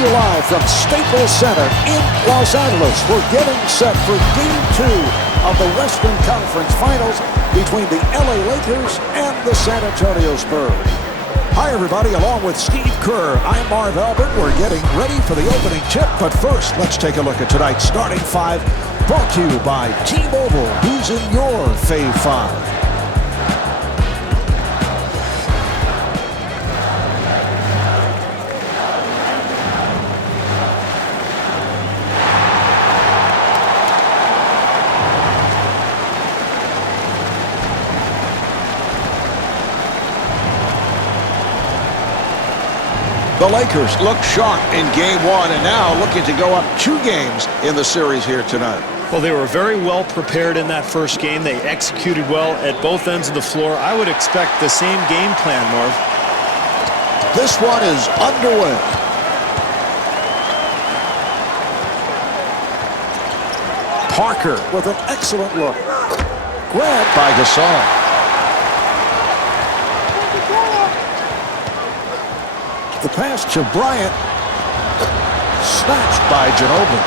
you live from Staples Center in Los Angeles. We're getting set for Game 2 of the Western Conference Finals between the LA Lakers and the San Antonio Spurs. Hi, everybody. Along with Steve Kerr, I'm Marv Albert. We're getting ready for the opening tip. But first, let's take a look at tonight's starting five, brought to you by T-Mobile. Who's in your Fave 5? The Lakers look sharp in Game 1 and now looking to go up 2 games in the series here tonight. Well, they were very well prepared in that first game. They executed well at both ends of the floor. I would expect the same game plan, Marv. This one is underway. Parker with an excellent look. Grabbed by Gasol. The pass to Bryant. Snatched by Ginobili.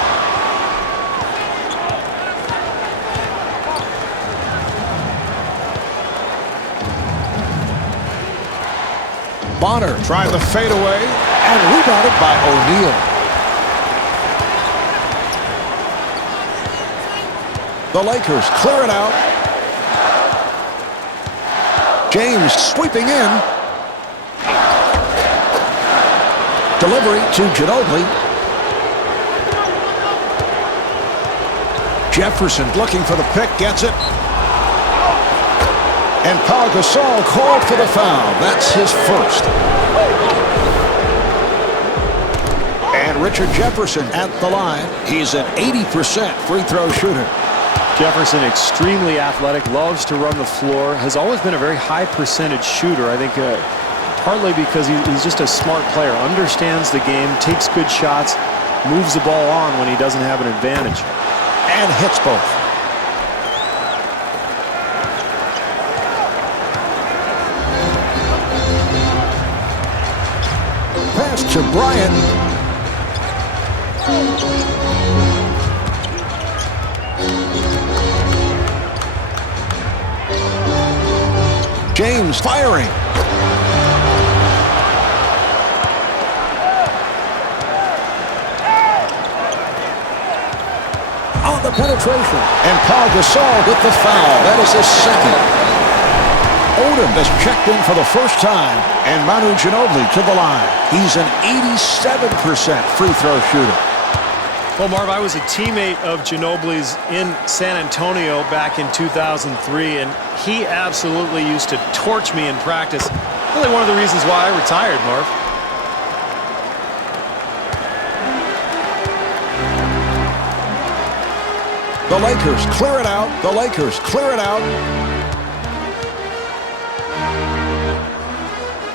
Bonner trying the fadeaway and rebounded by O'Neal. The Lakers clear it out. James sweeping in. Delivery to Ginobili. Jefferson looking for the pick, gets it. And Paul Gasol called for the foul. That's his first. And Richard Jefferson at the line. He's an 80% free throw shooter. Jefferson, extremely athletic, loves to run the floor, has always been a very high percentage shooter. I think partly because he's just a smart player, understands the game, takes good shots, moves the ball on when he doesn't have an advantage. And hits both. Pass to Bryant. James firing. On the penetration. And Paul Gasol with the foul. That is his second. Odom has checked in for the first time. And Manu Ginobili to the line. He's an 87% free throw shooter. Well, Marv, I was a teammate of Ginobili's in San Antonio back in 2003, and he absolutely used to torch me in practice. Really one of the reasons why I retired, Marv. The Lakers clear it out. The Lakers clear it out.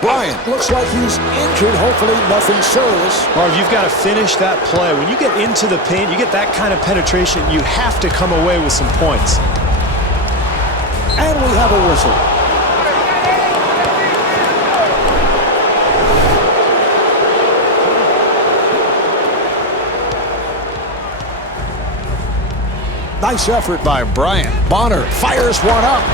Bryant looks like he's injured. Hopefully nothing serious. Marv, you've got to finish that play. When you get into the paint, you get that kind of penetration, you have to come away with some points. And we have a whistle. Nice effort by Bryant. Bonner fires one up.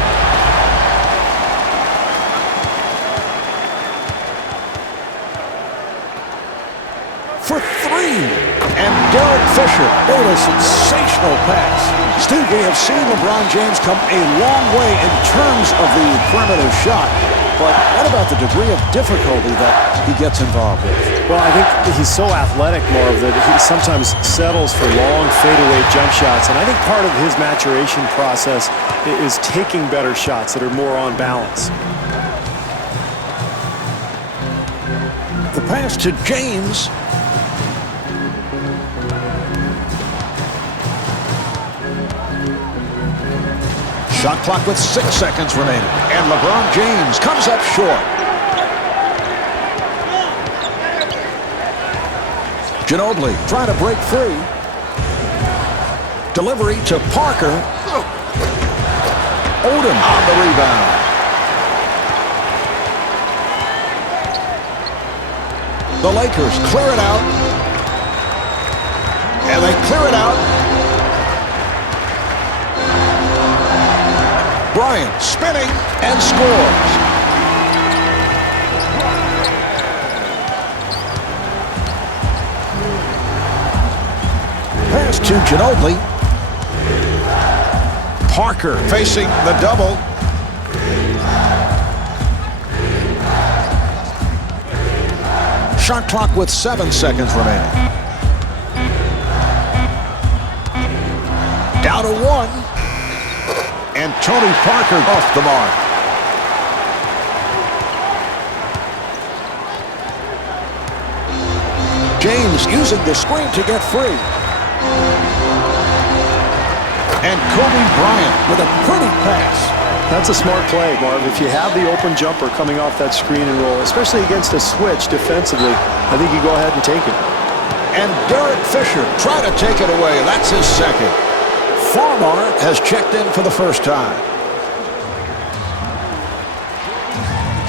For 3. And Derek Fisher made a sensational pass. Steve, we have seen LeBron James come a long way in terms of the perimeter shot. But what about the degree of difficulty that he gets involved with? Well, I think he's so athletic, Marv, that he sometimes settles for long fadeaway jump shots. And I think part of his maturation process is taking better shots that are more on balance. The pass to James. Shot clock with 6 seconds remaining. And LeBron James comes up short. Ginobili trying to break free. Delivery to Parker. Odom on the rebound. The Lakers clear it out. And they clear it out. Bryant spinning and scores. Pass to Ginobili. Parker facing the double. Shot clock with 7 seconds remaining. Down to 1. And Tony Parker off the mark. James using the screen to get free. And Kobe Bryant with a pretty pass. That's a smart play, Marv. If you have the open jumper coming off that screen and roll, especially against a switch defensively, I think you go ahead and take it. And Derek Fisher trying to take it away. That's his second. Farmar has checked in for the first time.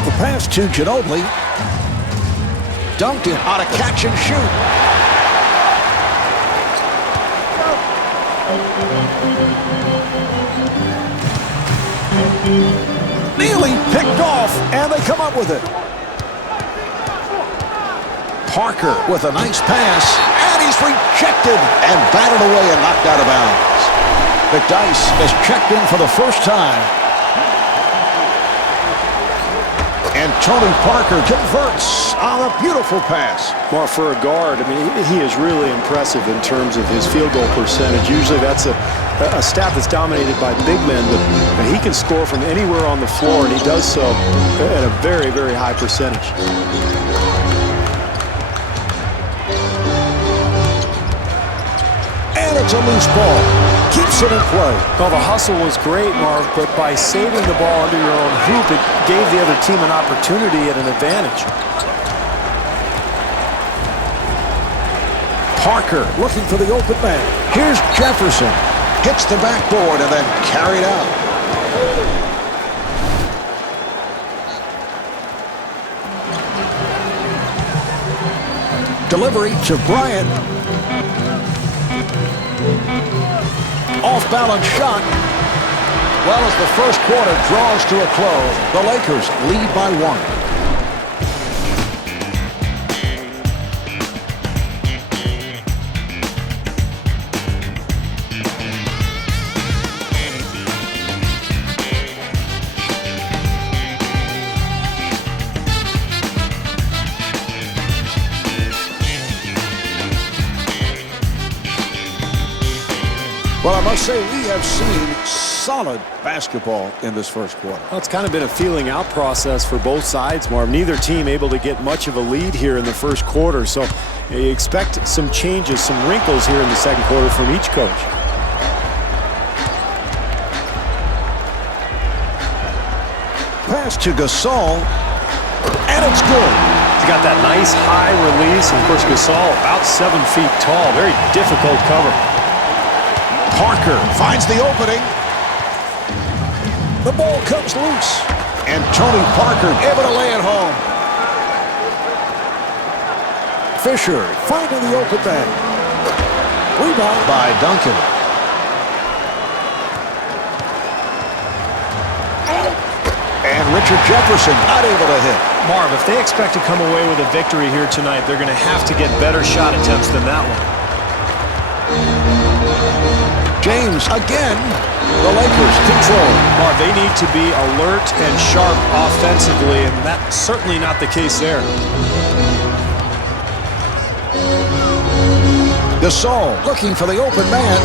The pass to Ginobili. Duncan on a catch and shoot. Nearly picked off, and they come up with it. Parker with a nice pass, and he's rejected and batted away and knocked out of bounds. McDyess is checked in for the first time. And Tony Parker converts on a beautiful pass. Well, for a guard, I mean, he is really impressive in terms of his field goal percentage. Usually that's a stat that's dominated by big men, but he can score from anywhere on the floor, and he does so at a very, very high percentage. And it's a loose ball. Keeps it in play. Well, the hustle was great, Marv, but by saving the ball under your own hoop, it gave the other team an opportunity at an advantage. Parker looking for the open man. Here's Jefferson. Hits the backboard and then carried out. Delivery to Bryant. Off-balance shot. Well, as the first quarter draws to a close, the Lakers lead by 1. Well, I must say we have seen solid basketball in this first quarter. Well, it's kind of been a feeling out process for both sides, Marv. Neither team able to get much of a lead here in the first quarter, so you expect some changes, some wrinkles here in the second quarter from each coach. Pass to Gasol, and it's good. He's got that nice high release, and of course Gasol about 7 feet tall. Very difficult cover. Parker finds the opening. The ball comes loose. And Tony Parker able to lay it home. Fisher finding the open man. Rebound by Duncan. And Richard Jefferson not able to hit. Marv, if they expect to come away with a victory here tonight, they're going to have to get better shot attempts than that one. James again. The Lakers control. Marv, they need to be alert and sharp offensively, and that's certainly not the case there. Gasol looking for the open man.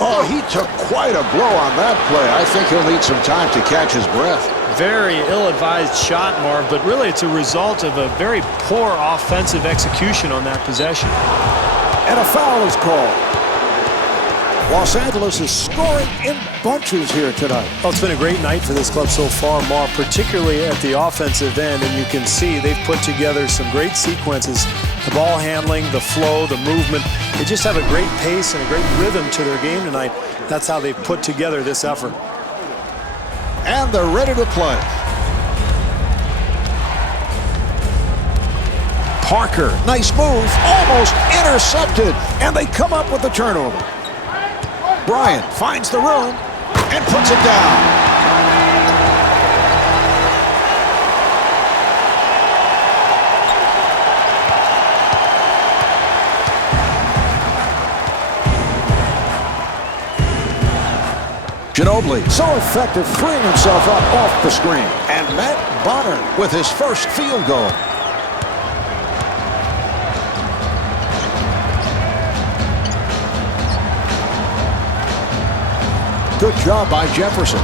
Oh, he took quite a blow on that play. I think he'll need some time to catch his breath. Very ill-advised shot, Marv, but really it's a result of a very poor offensive execution on that possession. And a foul is called. Los Angeles is scoring in bunches here tonight. Well, it's been a great night for this club so far, Marv, particularly at the offensive end, and you can see they've put together some great sequences. The ball handling, the flow, the movement. They just have a great pace and a great rhythm to their game tonight. That's how they've put together this effort. And they're ready to play. Parker, nice move, almost intercepted, and they come up with the turnover. Bryant finds the room and puts it down. Ginobili, so effective, freeing himself up off the screen. And Matt Bonner with his first field goal. Good job by Jefferson.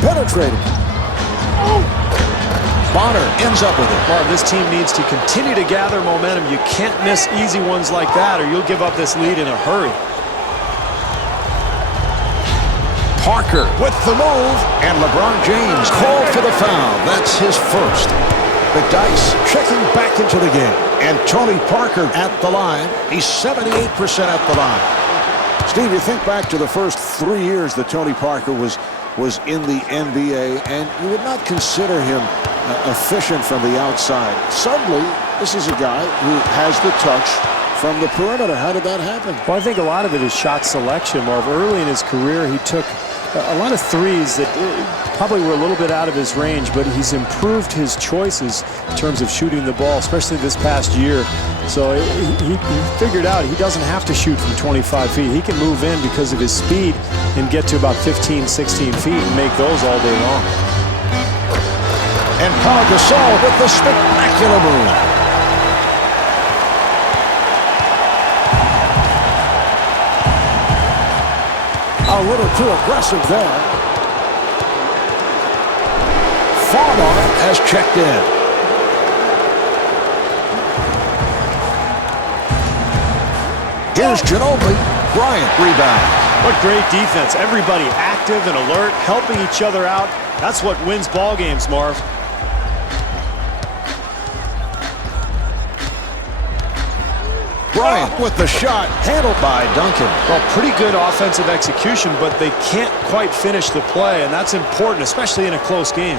Penetrating. Bonner ends up with it. Marv, this team needs to continue to gather momentum. You can't miss easy ones like that or you'll give up this lead in a hurry. Parker with the move, and LeBron James called for the foul. That's his first. McDyess checking back into the game. And Tony Parker at the line. He's 78% at the line. Steve, you think back to the first 3 years that Tony Parker was in the NBA, and you would not consider him efficient from the outside. Suddenly, this is a guy who has the touch from the perimeter. How did that happen? Well, I think a lot of it is shot selection, Marv. Early in his career, he took a lot of threes that probably were a little bit out of his range, but he's improved his choices in terms of shooting the ball, especially this past year. So he figured out he doesn't have to shoot from 25 feet. He can move in because of his speed and get to about 15, 16 feet and make those all day long. And Paul Gasol with the spectacular move. A little too aggressive there. Farmer has checked in. Here's Ginobili. Bryant rebound. What great defense. Everybody active and alert, helping each other out. That's what wins ball games, Marv. Bryant with the shot, handled by Duncan. Well, pretty good offensive execution, but they can't quite finish the play, and that's important, especially in a close game.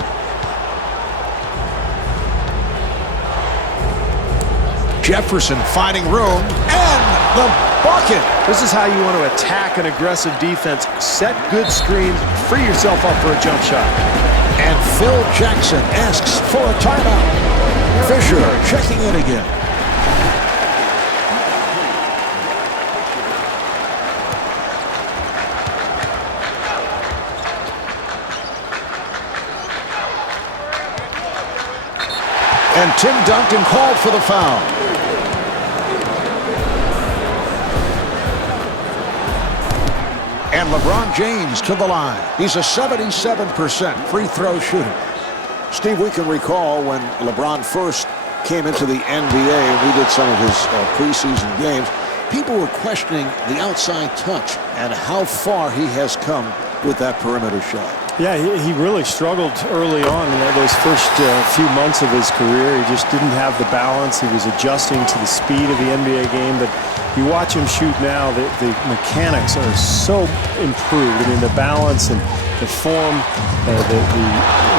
Jefferson finding room, and the bucket. This is how you want to attack an aggressive defense. Set good screens, free yourself up for a jump shot. And Phil Jackson asks for a timeout. Fisher checking in again. And Tim Duncan called for the foul. And LeBron James to the line. He's a 77% free throw shooter. Steve, we can recall when LeBron first came into the NBA, and we did some of his preseason games, people were questioning the outside touch and how far he has come with that perimeter shot. Yeah, he really struggled early on. Those first few months of his career, he just didn't have the balance. He was adjusting to the speed of the NBA game. But you watch him shoot now, the mechanics are so improved. I mean, the balance and the form, the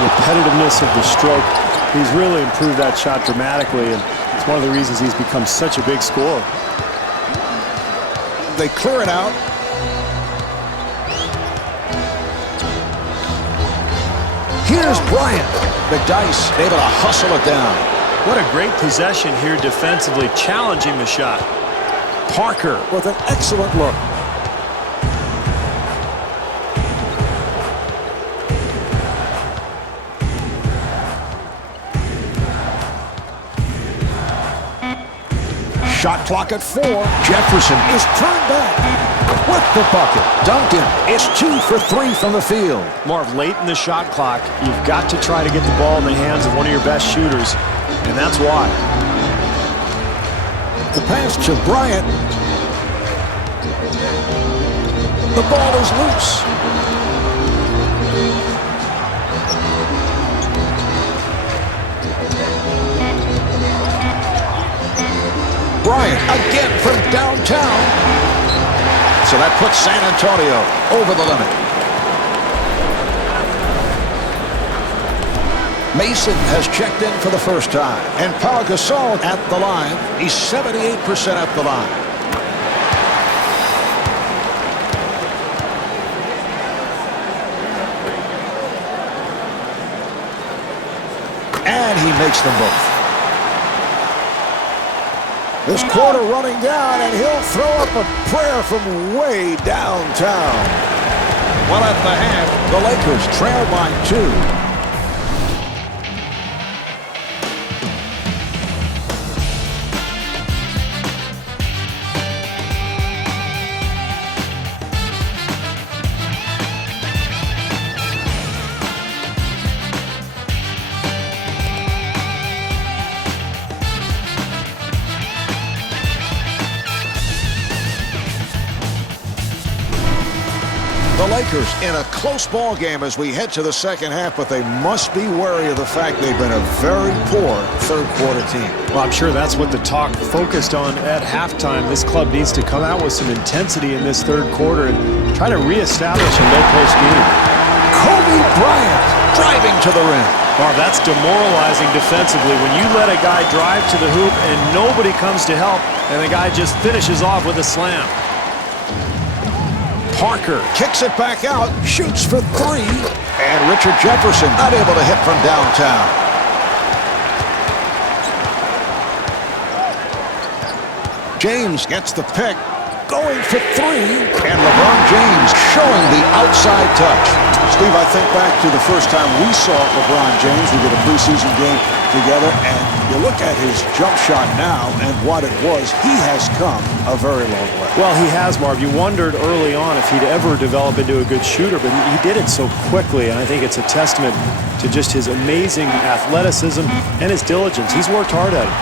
repetitiveness of the stroke. He's really improved that shot dramatically, and it's one of the reasons he's become such a big scorer. They clear it out. Here's Bryant. McDyess able to hustle it down. What a great possession here defensively, challenging the shot. Parker with an excellent look. Shot clock at 4. Jefferson is turned back with the bucket. Duncan is 2 for 3 from the field. Marv, late in the shot clock, you've got to try to get the ball in the hands of one of your best shooters, and that's why. The pass to Bryant. The ball is loose. Bryant again from downtown. So that puts San Antonio over the limit. Mason has checked in for the first time. And Pau Gasol at the line. He's 78% at the line. And he makes them both. This quarter running down, and he'll throw up a prayer from way downtown. Well, at the half, the Lakers trail by 2. The Lakers in a close ball game as we head to the second half, but they must be wary of the fact they've been a very poor third-quarter team. Well, I'm sure that's what the talk focused on at halftime. This club needs to come out with some intensity in this third quarter and try to reestablish a low-post game. Kobe Bryant driving to the rim. Well, that's demoralizing defensively when you let a guy drive to the hoop and nobody comes to help, and the guy just finishes off with a slam. Parker kicks it back out, shoots for 3, and Richard Jefferson not able to hit from downtown. James gets the pick, going for 3, and LeBron James showing the outside touch. Steve, I think back to the first time we saw LeBron James. We did a preseason game together, and you look at his jump shot now and what it was. He has come a very long way. Well, he has, Marv. You wondered early on if he'd ever develop into a good shooter, but he did it so quickly, and I think it's a testament to just his amazing athleticism and his diligence. He's worked hard at it.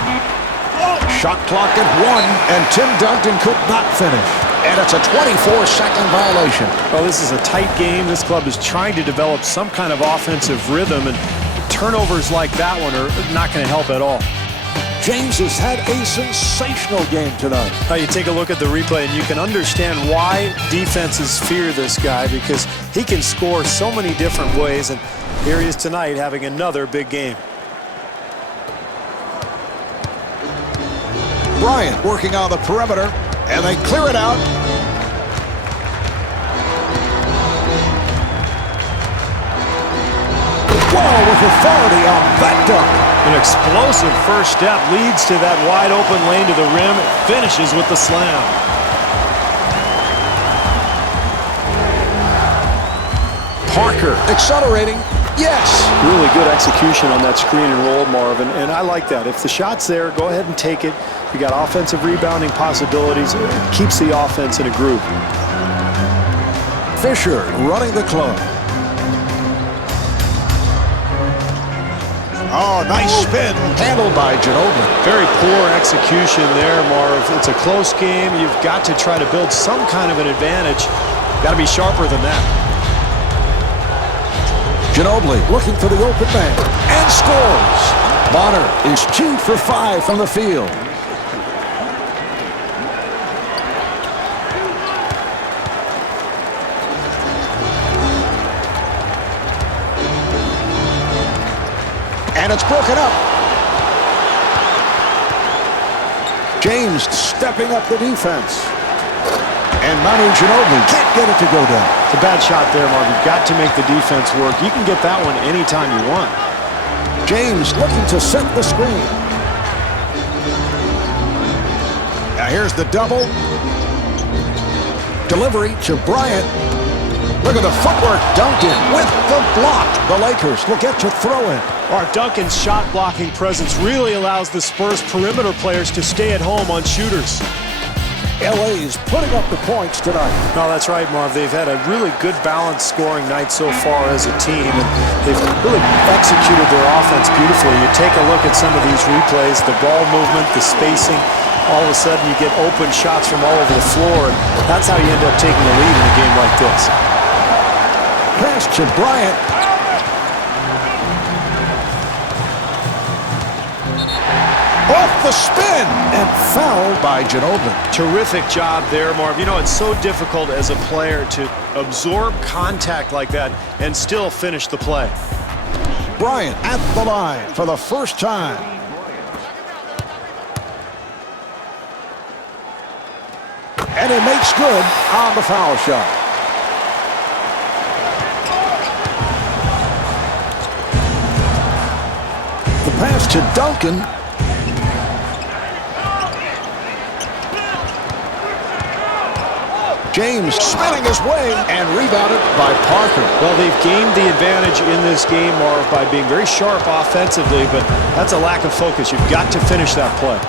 Shot clock at 1, and Tim Duncan could not finish. And it's a 24-second violation. Well, this is a tight game. This club is trying to develop some kind of offensive rhythm, and turnovers like that one are not going to help at all. James has had a sensational game tonight. You take a look at the replay, and you can understand why defenses fear this guy, because he can score so many different ways, and here he is tonight having another big game. Bryant working on the perimeter, and they clear it out. Whoa, with authority on that dunk. An explosive first step leads to that wide open lane to the rim. It finishes with the slam. Parker accelerating. Yes. Really good execution on that screen and roll, Marvin, and I like that. If the shot's there, go ahead and take it. You got offensive rebounding possibilities. It keeps the offense in a groove. Fisher running the club. Oh, nice spin. Handled by Ginobili. Very poor execution there, Marv. It's a close game. You've got to try to build some kind of an advantage. Got to be sharper than that. Ginobili looking for the open man and scores. Bonner is 2 for 5 from the field. And it's broken up. James stepping up the defense. And Manu Ginobili can't get it to go down. It's a bad shot there, Marv. You've got to make the defense work. You can get that one anytime you want. James looking to set the screen. Now here's the double. Delivery to Bryant. Look at the footwork. Duncan with the block. The Lakers will get to throw in. Duncan's shot-blocking presence really allows the Spurs perimeter players to stay at home on shooters. L.A. is putting up the points tonight. No, that's right, Marv. They've had a really good balanced scoring night so far as a team, and they've really executed their offense beautifully. You take a look at some of these replays, the ball movement, the spacing, all of a sudden you get open shots from all over the floor, and that's how you end up taking the lead in a game like this. Pass to Bryant. Off the spin and fouled by Ginobili. Terrific job there, Marv. You know, it's so difficult as a player to absorb contact like that and still finish the play. Bryant at the line for the first time. And he makes good on the foul shot. The pass to Duncan. James spinning his way and rebounded by Parker. Well, they've gained the advantage in this game, Marv, by being very sharp offensively, but that's a lack of focus. You've got to finish that play.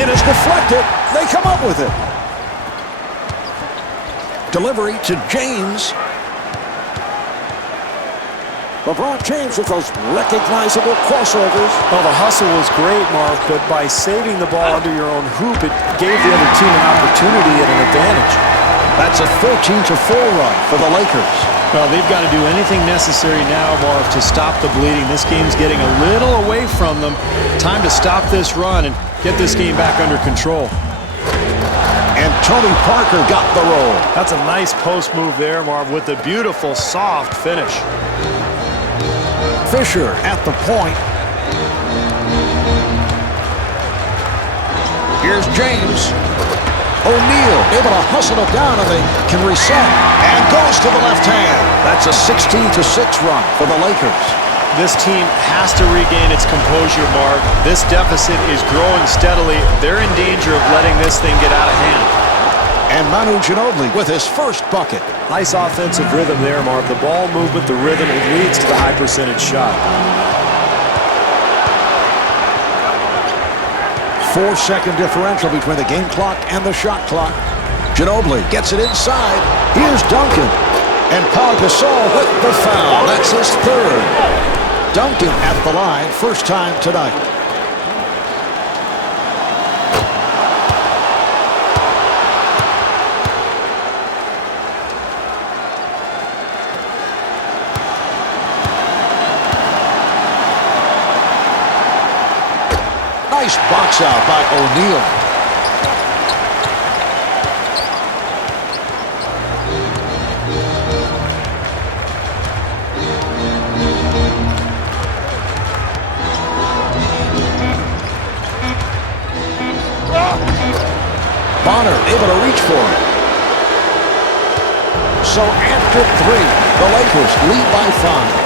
It is deflected. They come up with it. Delivery to James. LeBron James with those recognizable crossovers. Well, the hustle was great, Marv, but by saving the ball under your own hoop, it gave the other team an opportunity and an advantage. That's a 13-4 run for the Lakers. Well, they've got to do anything necessary now, Marv, to stop the bleeding. This game's getting a little away from them. Time to stop this run and get this game back under control. And Tony Parker got the roll. That's a nice post move there, Marv, with a beautiful, soft finish. Fisher at the point. Here's James. O'Neal able to hustle it down, and they can reset. And goes to the left hand. That's a 16-6 run for the Lakers. This team has to regain its composure, Marv. This deficit is growing steadily. They're in danger of letting this thing get out of hand. And Manu Ginobili with his first bucket. Nice offensive rhythm there, Marv. The ball movement, the rhythm, it leads to the high percentage shot. 4-second differential between the game clock and the shot clock. Ginobili gets it inside. Here's Duncan. And Paul Gasol with the foul. That's his third. Duncan at the line, first time tonight. Nice box out by O'Neal. Bonner able to reach for it. So after three, the Lakers lead by 5.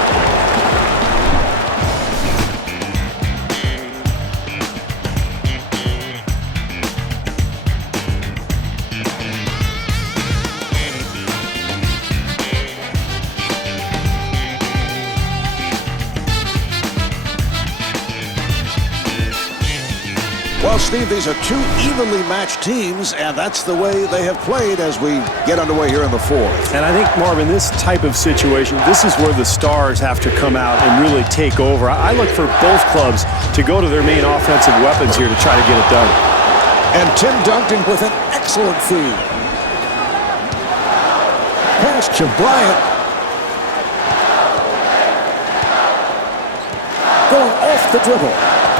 Well, Steve, these are two evenly matched teams, and that's the way they have played as we get underway here in the fourth. And I think, Marvin, this type of situation, this is where the stars have to come out and really take over. I look for both clubs to go to their main offensive weapons here to try to get it done. And Tim Duncan with an excellent feed. Pass to Bryant. Going off the dribble.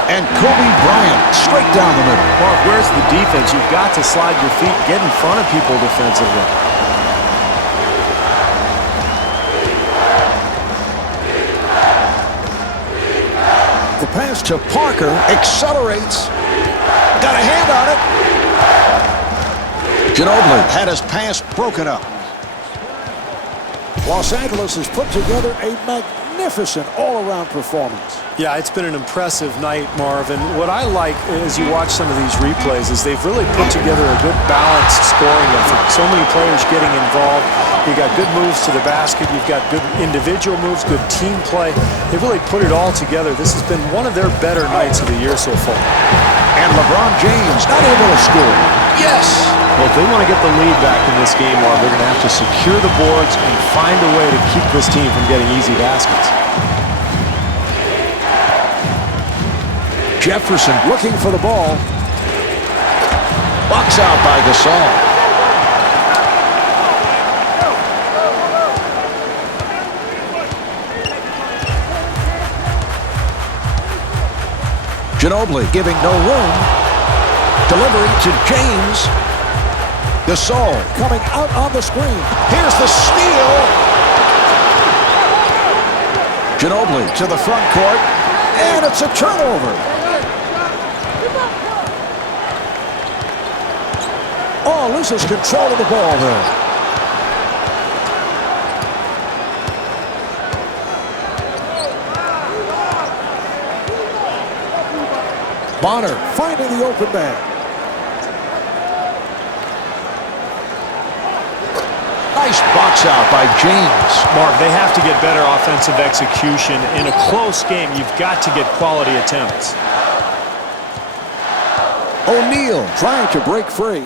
And Kobe Bryant straight down the middle. Mark, where's the defense? You've got to slide your feet, get in front of people defensively. The pass to Parker accelerates. Got a hand on it. Ginobili had his pass broken up. Los Angeles has put together a magnificent all-around performance. Yeah, it's been an impressive night, Marvin. What I like as you watch some of these replays is they've really put together a good balanced scoring effort. So many players getting involved. You've got good moves to the basket. You've got good individual moves, good team play. They've really put it all together. This has been one of their better nights of the year so far. And LeBron James not able to score. Yes! Well, if they want to get the lead back in this game, Marv, they're going to have to secure the boards and find a way to keep this team from getting easy baskets. Jefferson looking for the ball. Box out by Gasol. Ginobili giving no room. Delivery to James. Gasol coming out on the screen. Here's the steal. Ginobili to the front court, and it's a turnover. Oh, loses control of the ball there. Bonner finding the open man. Nice box out by James. Mark, they have to get better offensive execution. In a close game, you've got to get quality attempts. O'Neal trying to break free.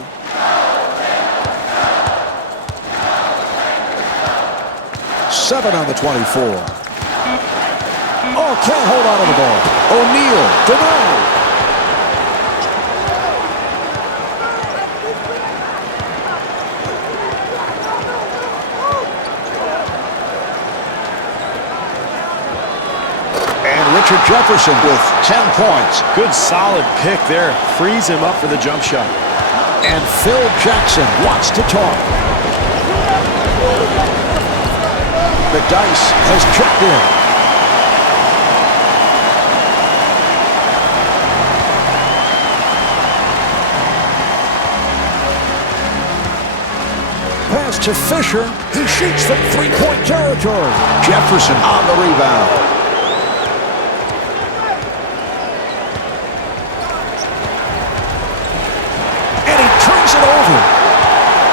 Seven on the 24. Oh, can't hold on to the ball. O'Neal denied. Richard Jefferson with 10 points. Good solid pick there. Frees him up for the jump shot. And Phil Jackson wants to talk. McDyess has checked in. Pass to Fisher. He shoots from three-point territory. Jefferson on the rebound.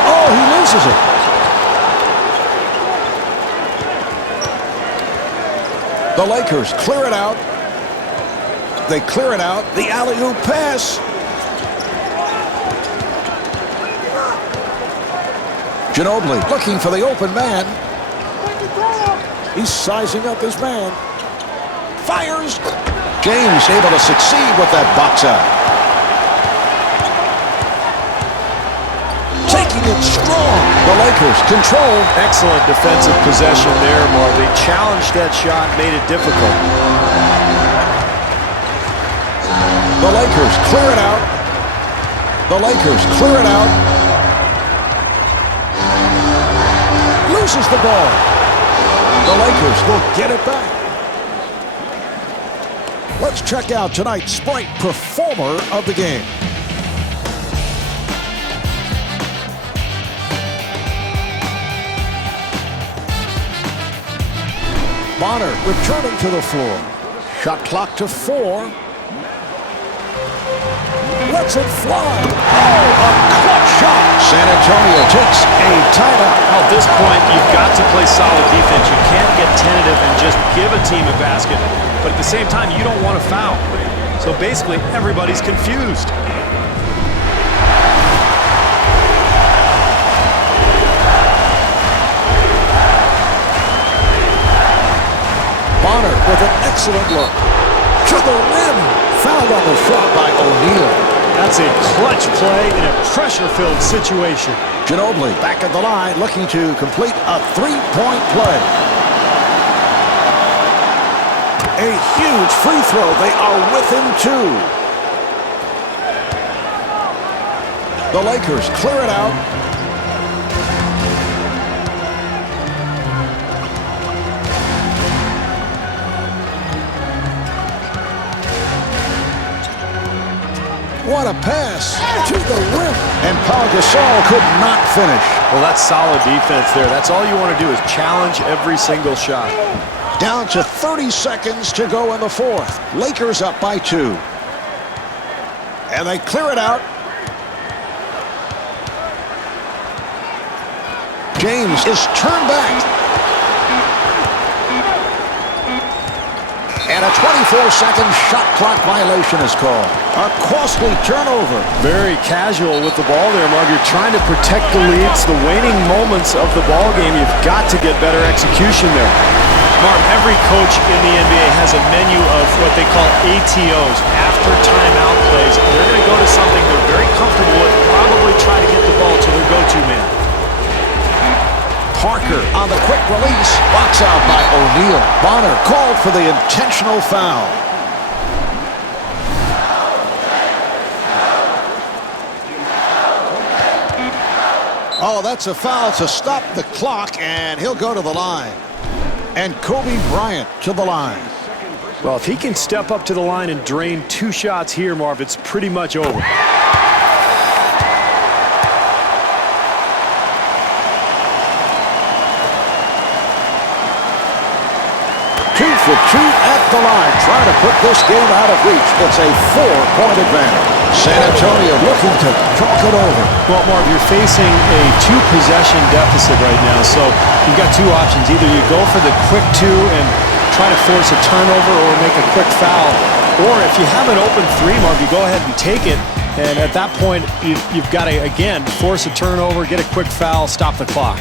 Oh, he loses it. The Lakers clear it out. They clear it out. The alley-oop pass. Ginobili looking for the open man. He's sizing up his man. Fires. James able to succeed with that box out. Taking it strong. The Lakers control. Excellent defensive possession there, Mark. They challenged that shot, made it difficult. The Lakers clear it out. The Lakers clear it out. Loses the ball. The Lakers will get it back. Let's check out tonight's Sprite Performer of the game. Bonner returning to the floor. Shot clock to 4. Lets it fly. Oh, a clutch shot. San Antonio takes a timeout. At this point, you've got to play solid defense. You can't get tentative and just give a team a basket. But at the same time, you don't want to foul. So basically, everybody's confused. Bonner with an excellent look. To the rim. Fouled on the shot by O'Neal. That's a clutch play in a pressure-filled situation. Ginobili back at the line looking to complete a three-point play. A huge free throw. They are within 2. The Lakers clear it out. What a pass to the rim. And Paul Gasol could not finish. Well, that's solid defense there. That's all you want to do is challenge every single shot. Down to 30 seconds to go in the fourth. Lakers up by 2. And they clear it out. James is turned back. And a 24-second shot clock violation is called. A costly turnover. Very casual with the ball there, Mark. You're trying to protect the leads, the waning moments of the ball game. You've got to get better execution there. Mark, every coach in the NBA has a menu of what they call ATOs, after timeout plays. They're going to go to something they're very comfortable with, probably try to get the ball to their go-to man. Parker on the quick release. Box out by O'Neal. Bonner called for the intentional foul. Oh, that's a foul to stop the clock, and he'll go to the line. And Kobe Bryant to the line. Well, if he can step up to the line and drain 2 shots here, Marv, it's pretty much over. 2 for 2 at the line, trying to put this game out of reach. It's a 4-point advantage. San Antonio looking to talk it over. Well, Marv, you're facing a 2-possession deficit right now, so you've got 2 options. Either you go for the quick 2 and try to force a turnover or make a quick foul, or if you have an open 3, Marv, you go ahead and take it, and at that point, you've got to, again, force a turnover, get a quick foul, stop the clock.